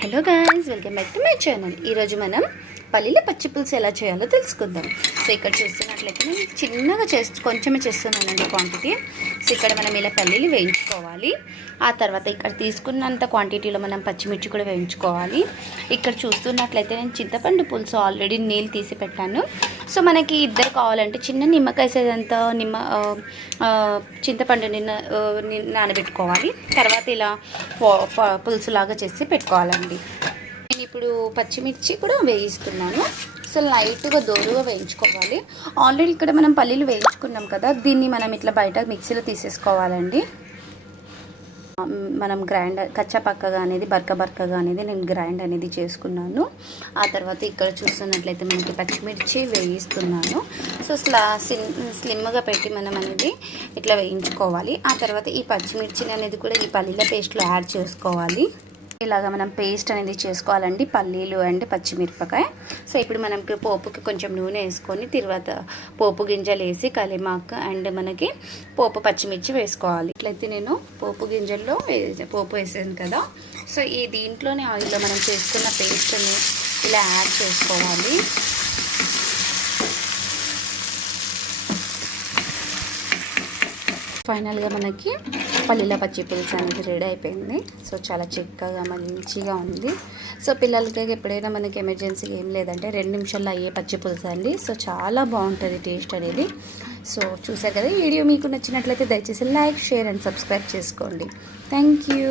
Hello guys welcome back to my channel ఈరోజు మనం పల్లీల పచ్చి పులుసు ఎలా చేయాలో తెలుసుకుందాం. సో ఇక్కడ చూస్తున్నట్లయితే నేను చిన్నగా చేస్తూ కొంచెమే చేస్తున్నానండి క్వాంటిటీ సో ఇక్కడ మనం ఇలా పల్లీలు వేయించుకోవాలి. ఆ తర్వాత ఇక్కడ తీసుకున్నంత క్వాంటిటీలో మనం పచ్చిమిర్చి కూడా వేయించుకోవాలి. ఇక్కడ చూస్తున్నట్లయితే నేను చింతపండు పులుసు ఆల్రెడీ నీళ్ళు తీసి పెట్టాను. సో మనకి ఇద్దరు కావాలంటే చిన్న నిమ్మకాయ సేదంత నిమ్మ చింతపండు నిన్న నానబెట్టుకోవాలి. తర్వాత ఇలా పులుసులాగా చేసి పెట్టుకోవాలండి. ఇప్పుడు పచ్చిమిర్చి కూడా వేయిస్తున్నాను. సో లైట్గా దోరుగా వేయించుకోవాలి. ఆల్రెడీ ఇక్కడ మనం పల్లీలు వేయించుకున్నాం కదా దీన్ని మనం ఇట్లా బయట మిక్సీలో తీసేసుకోవాలండి. మనం గ్రైండర్ కచ్చపక్కగా అనేది బరక బరకగా అనేది నేను గ్రైండ్ అనేది చేసుకున్నాను. ఆ తర్వాత ఇక్కడ చూస్తున్నట్లయితే మనకి పచ్చిమిర్చి వేయిస్తున్నాను. సో స్లా సిమ్ స్లిమ్గా పెట్టి మనం అనేది ఇట్లా వేయించుకోవాలి. ఆ తర్వాత ఈ పచ్చిమిర్చిని అనేది కూడా ఈ పల్లీల పేస్ట్లో యాడ్ చేసుకోవాలి. ఇలాగ మనం పేస్ట్ అనేది చేసుకోవాలండి పల్లీలు అండ్ పచ్చిమిరపకాయ. సో ఇప్పుడు మనకి పోపుకి కొంచెం నూనె వేసుకొని తర్వాత పోపు గింజలు వేసి కలిమాక అండ్ మనకి పోపు పచ్చిమిర్చి వేసుకోవాలి. ఇట్లయితే నేను పోపు గింజల్లో పోపు వేసాను కదా. సో ఈ దీంట్లోనే ఆయిల్లో మనం చేసుకున్న పేస్ట్ని ఇలా యాడ్ చేసుకోవాలి. ఫైనల్గా మనకి పల్లీల పచ్చి పులుసు అనేది రెడీ అయిపోయింది. సో చాలా చిక్కగా మంచిగా ఉంది. సో పిల్లలకి ఎప్పుడైనా మనకి ఎమర్జెన్సీ ఏం లేదంటే రెండు నిమిషాల్లో అయ్యే పచ్చి పులుసు అండి. సో చాలా బాగుంటుంది టేస్ట్ అనేది. సో చూసారు కదా ఈ వీడియో మీకు నచ్చినట్లయితే దయచేసి లైక్ షేర్ అండ్ సబ్స్క్రైబ్ చేసుకోండి. Thank you